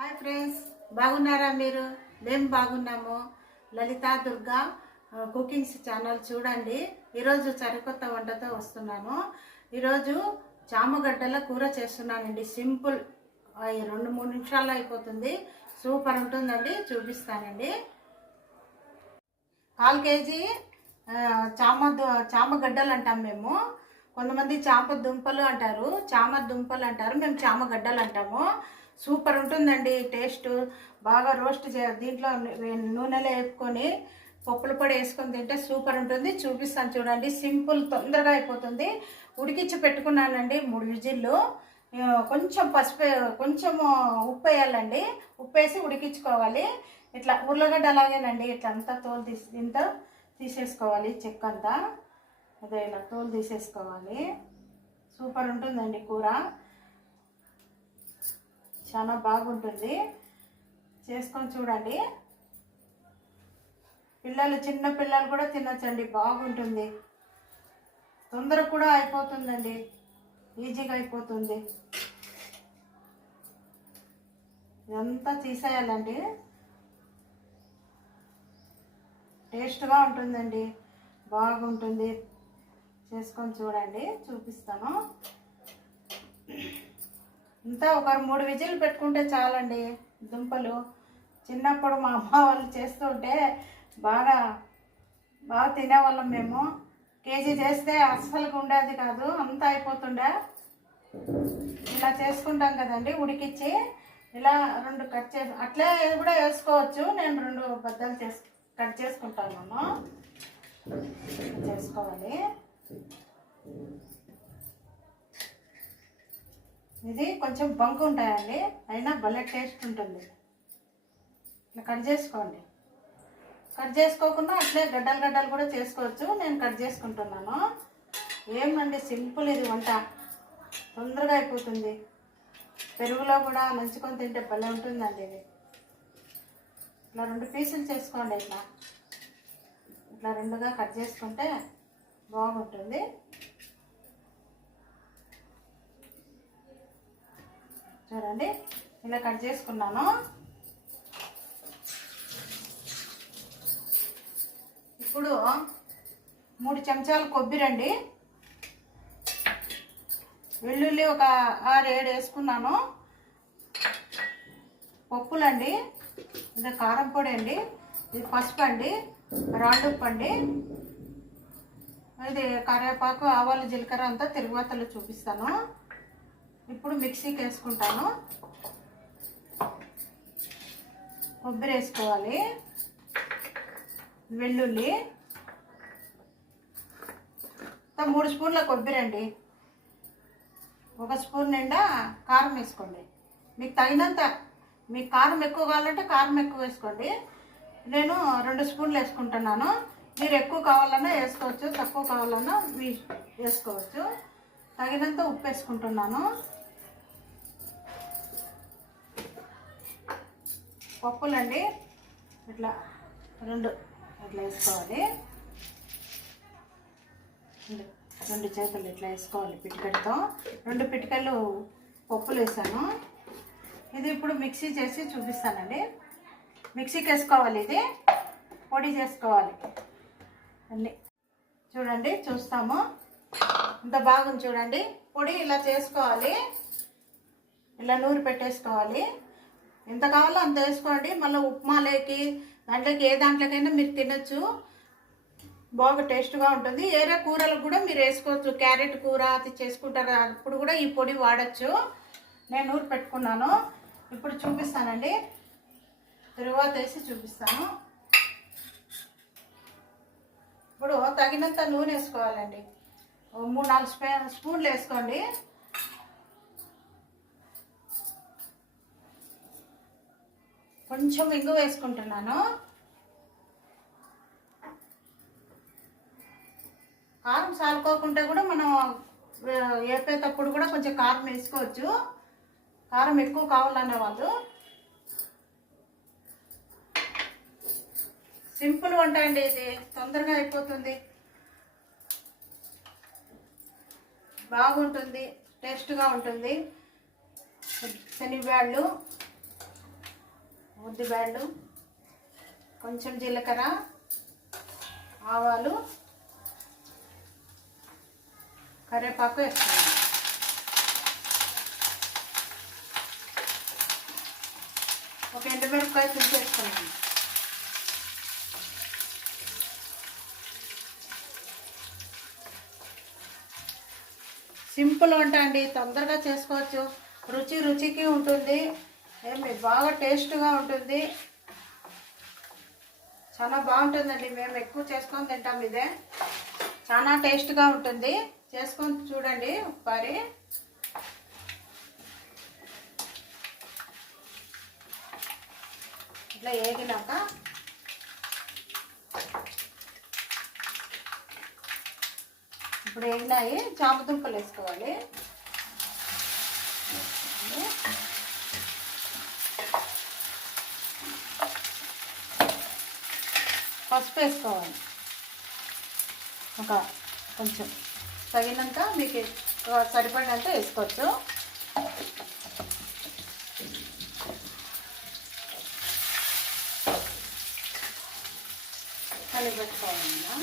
Hi friends, బాగున్నారా మీరు? మేము బాగున్నాము. లలితా దుర్గా కుకింగ్స్ ఛానల్ చూడండి. ఈరోజు సరికొత్త వంటతో వస్తున్నాను. ఈరోజు చామగడ్డల కూర చేస్తున్నానండి. సింపుల్, 2-3 నిమిషాల్లో అయిపోతుంది. సూపర్ ఉంటుందండి. చూపిస్తానండి. 1/4 కేజీ చామగడ్డలు అంటాం మేము. కొంతమంది చామ దుంపలు అంటారు, చామ దుంపలు అంటారు, మేము చామగడ్డలు అంటాము. సూపర్ ఉంటుందండి. టేస్ట్ బాగా రోస్ట్ దీంట్లో నూనెలో వేపుకొని పప్పుల పొడి వేసుకొని తింటే సూపర్ ఉంటుంది. చూపిస్తాను చూడండి. సింపుల్, తొందరగా అయిపోతుంది. ఉడికించి పెట్టుకున్నానండి 3 విజిల్లు. కొంచెం పసుపు, కొంచెము ఉప్పు వేయాలండి. ఉప్పు వేసి ఉడికించుకోవాలి. ఇట్లా ఉర్లగడ్డ అలాగేనండి. ఇట్లా అంతా తోలు ఇంత తీసేసుకోవాలి. చెక్క అంతా అదే ఇలా తోలు తీసేసుకోవాలి. సూపర్ ఉంటుందండి కూర. చాలా బాగుంటుంది. చేసుకొని చూడండి. చిన్న పిల్లలు కూడా తినొచ్చండి. బాగుంటుంది. తొందరగా కూడా అయిపోతుందండి. ఈజీగా అయిపోతుంది. ఇదంతా తీసేయాలండి. టేస్ట్గా ఉంటుందండి. బాగుంటుంది. చేసుకొని చూడండి. చూపిస్తాను. ఇంత ఒక 3 విజిల్ పెట్టుకుంటే చాలండి. దుంపలు చిన్నప్పుడు మా అమ్మ వాళ్ళు చేస్తూ ఉంటే బాగా తినేవాళ్ళం మేము. కేజీ చేస్తే అస్సలు ఉండేది కాదు, అంతా అయిపోతుండే. ఇలా చేసుకుంటాం కదండి. ఉడికిచ్చి ఇలా 2 కట్ చేసి అట్లే కూడా వేసుకోవచ్చు. నేను 2 బద్దలు కట్ చేసుకుంటాను. చేసుకోవాలి. ఇది కొంచెం బంకు ఉంటాయండి, అయినా భలే టేస్ట్ ఉంటుంది. ఇట్లా కట్ చేసుకోండి. కట్ చేసుకోకుండా అట్లే గడ్డలు కూడా చేసుకోవచ్చు. నేను కట్ చేసుకుంటున్నాను. ఏమండి, సింపుల్ ఇది వంట. తొందరగా అయిపోతుంది. పెరుగులో కూడా నంచుకొని తింటే భలే ఉంటుందండి ఇది. ఇట్లా 2 పీసులు చేసుకోండి. ఇట్లా 2గా కట్ చేసుకుంటే బాగుంటుంది. చూడండి, ఇలా కట్ చేసుకున్నాను. ఇప్పుడు 3 చెంచాలు కొబ్బరి అండి. వెల్లుల్లి ఒక 6-7 వేసుకున్నాను. పప్పులండి, ఇది కారం పొడి అండి, ఇది పసుపు అండి, రాళ్ళుప్పు అండి, ఇది కరివేపాకు, ఆవాలు, జీలకర్ర అంతా తిరుగువతలు చూపిస్తాను. ఇప్పుడు మిక్సీకి వేసుకుంటాను. కొబ్బరి వేసుకోవాలి, వెల్లుల్లి, 3 స్పూన్ల కొబ్బరి అండి. 1 స్పూన్ నిండా కారం వేసుకోండి. మీకు తగినంత, మీకు కారం ఎక్కువ కావాలంటే కారం ఎక్కువ వేసుకోండి. నేను 2 స్పూన్లు వేసుకుంటున్నాను. మీరు ఎక్కువ కావాలన్నా వేసుకోవచ్చు, తక్కువ కావాలన్నా వేసుకోవచ్చు. తగినంత ఉప్పు వేసుకుంటున్నాను. పప్పులండి, ఇట్లా 2 ఇట్లా వేసుకోవాలి. 2 చేతులు ఇట్లా వేసుకోవాలి పిటికెలతో. 2 పిటికెలు పప్పులు వేసాను. ఇది ఇప్పుడు మిక్సీ చేసి చూపిస్తానండి. మిక్సీకి వేసుకోవాలి. ఇది పొడి చేసుకోవాలి అన్నీ. చూడండి, చూస్తాము. ఇంత బాగుంది చూడండి. పొడి ఇలా చేసుకోవాలి. ఇలా నూరు పెట్టేసుకోవాలి. ఎంత కావాలో అంత వేసుకోండి. మళ్ళీ ఉప్మాలోకి, దాంట్లోకి ఏ దాంట్లోకైనా మీరు తినచ్చు. బాగా టేస్ట్గా ఉంటుంది. ఏరే కూరలకు కూడా మీరు వేసుకోవచ్చు. క్యారెట్ కూర అది చేసుకుంటారు, అప్పుడు కూడా ఈ పొడి వాడచ్చు. నేను నూరు పెట్టుకున్నాను. ఇప్పుడు చూపిస్తానండి. తరువాత వేసి చూపిస్తాను. ఇప్పుడు తగినంత నూనె వేసుకోవాలండి. 3-4 స్పూన్లు వేసుకోండి. కొంచెం ఇంగు వేసుకుంటున్నాను. కారం సాలుకోకుంటే కూడా మనం వేపేటప్పుడు కూడా కొంచెం కారం వేసుకోవచ్చు. కారం ఎక్కువ కావాలనే వాళ్ళు. సింపుల్ వంట అండి ఇది. తొందరగా అయిపోతుంది. బాగుంటుంది, టేస్ట్గా ఉంటుంది. శనగబ్యాళ్ళు, ఉద్దిబ్యాళ్ళు, కొంచెం జీలకర్ర, ఆవాలు, కరివేపాకు వేసుకున్నాను. ఒక ఎండుమిరపకాయ తుంచి వేసుకున్నాను. సింపుల్ వంట అండి, తొందరగా చేసుకోవచ్చు. రుచికి ఉంటుంది, ఏమి బాగా టేస్ట్గా ఉంటుంది. చాలా బాగుంటుందండి. మేము ఎక్కువ చేసుకొని తింటాం. ఇదే చాలా టేస్ట్గా ఉంటుంది. చేసుకొని చూడండి ఒకసారి. ఇట్లా వేగినాక ఇప్పుడు వేగినాయి, చామదుంపలు వేసుకోవాలి. పసుపు వేసుకోవాలి, ఒక కొంచెం తగినంత, మీకు సరిపడినంత వేసుకోవచ్చు. కలిపెట్టుకోవాలన్నా.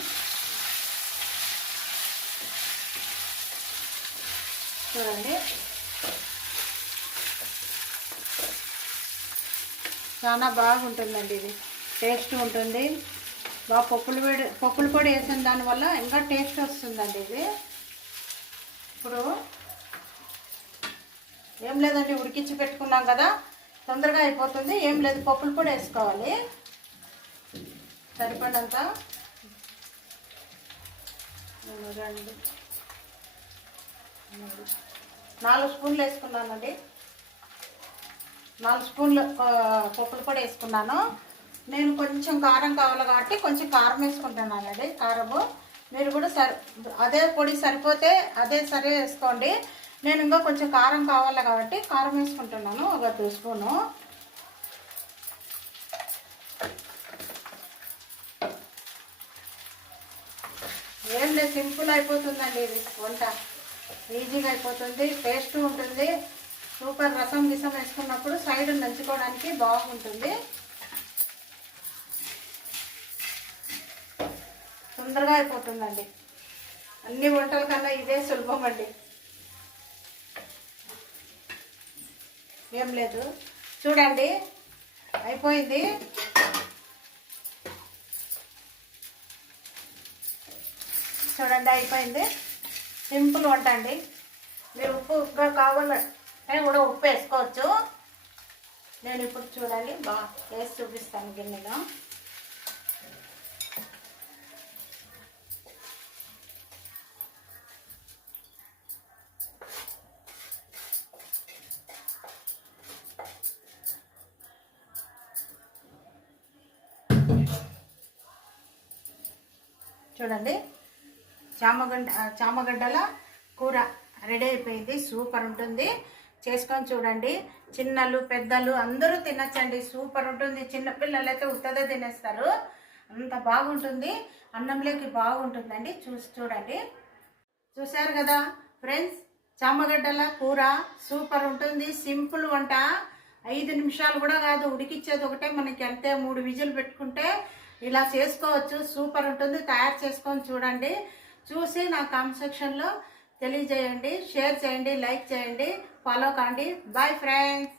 చూడండి, చాలా బాగుంటుందండి. ఇది టేస్ట్ ఉంటుంది. బాగా పప్పుల పొడి వేసిన దానివల్ల ఇంకా టేస్ట్ వస్తుందండి. ఇది ఇప్పుడు ఏం లేదండి, ఉడికించి పెట్టుకున్నాం కదా, తొందరగా అయిపోతుంది. ఏం లేదు, పప్పుల పొడి వేసుకోవాలి సరిపడంత. 4 స్పూన్లు వేసుకున్నానండి. 4 స్పూన్లు పప్పుల పొడి వేసుకున్నాను. నేను కొంచెం కారం కావాలి కాబట్టి కొంచెం కారం వేసుకుంటున్నానండి. కారము మీరు కూడా అదే పొడి సరిపోతే అదే సరే వేసుకోండి. నేను ఇంకా కొంచెం కారం కావాలి కాబట్టి కారం వేసుకుంటున్నాను, ఒక 2 స్పూను. ఏం లేదు, సింపుల్ అయిపోతుందండి. ఇది వంట ఈజీగా అయిపోతుంది, టేస్ట్ ఉంటుంది. సూపర్. రసం గిసం వేసుకున్నప్పుడు సైడ్ నంచుకోవడానికి బాగుంటుంది. తొందరగా అయిపోతుందండి. అన్ని వంటల కన్నా ఇదే సులభం అండి. ఏం లేదు, చూడండి అయిపోయింది. చూడండి అయిపోయింది. సింపుల్ వంట అండి. మీరు ఉప్పుగా కావాలంటే కూడా ఉప్పు వేసుకోవచ్చు. నేను ఇప్పుడు చూడండి బాగా వేసి చూపిస్తాను గిన్నెలో. చూడండి, చామగడ్డల కూర రెడీ అయిపోయింది. సూపర్ ఉంటుంది. చేసుకొని చూడండి. చిన్నలు పెద్దలు అందరూ తినచ్చండి. సూపర్ ఉంటుంది. చిన్నపిల్లలు అయితే ఉత్తదే తినేస్తారు, అంత బాగుంటుంది. అన్నంలోకి బాగుంటుందండి. చూడండి. చూశారు కదా ఫ్రెండ్స్, చామగడ్డల కూర సూపర్ ఉంటుంది. సింపుల్ వంట. 5 నిమిషాలు కూడా కాదు, ఉడికిచ్చేది ఒకటే మనకి. అంతే, 3 విజిల్ పెట్టుకుంటే ఇలా చేసుకోవచ్చు. సూపర్ ఉంటుంది. తయారు చేసుకొని చూడండి. చూసి నా కామెంట్ సెక్షన్లో తెలియజేయండి, షేర్ చేయండి, లైక్ చేయండి, ఫాలో కాండి. Bye friends.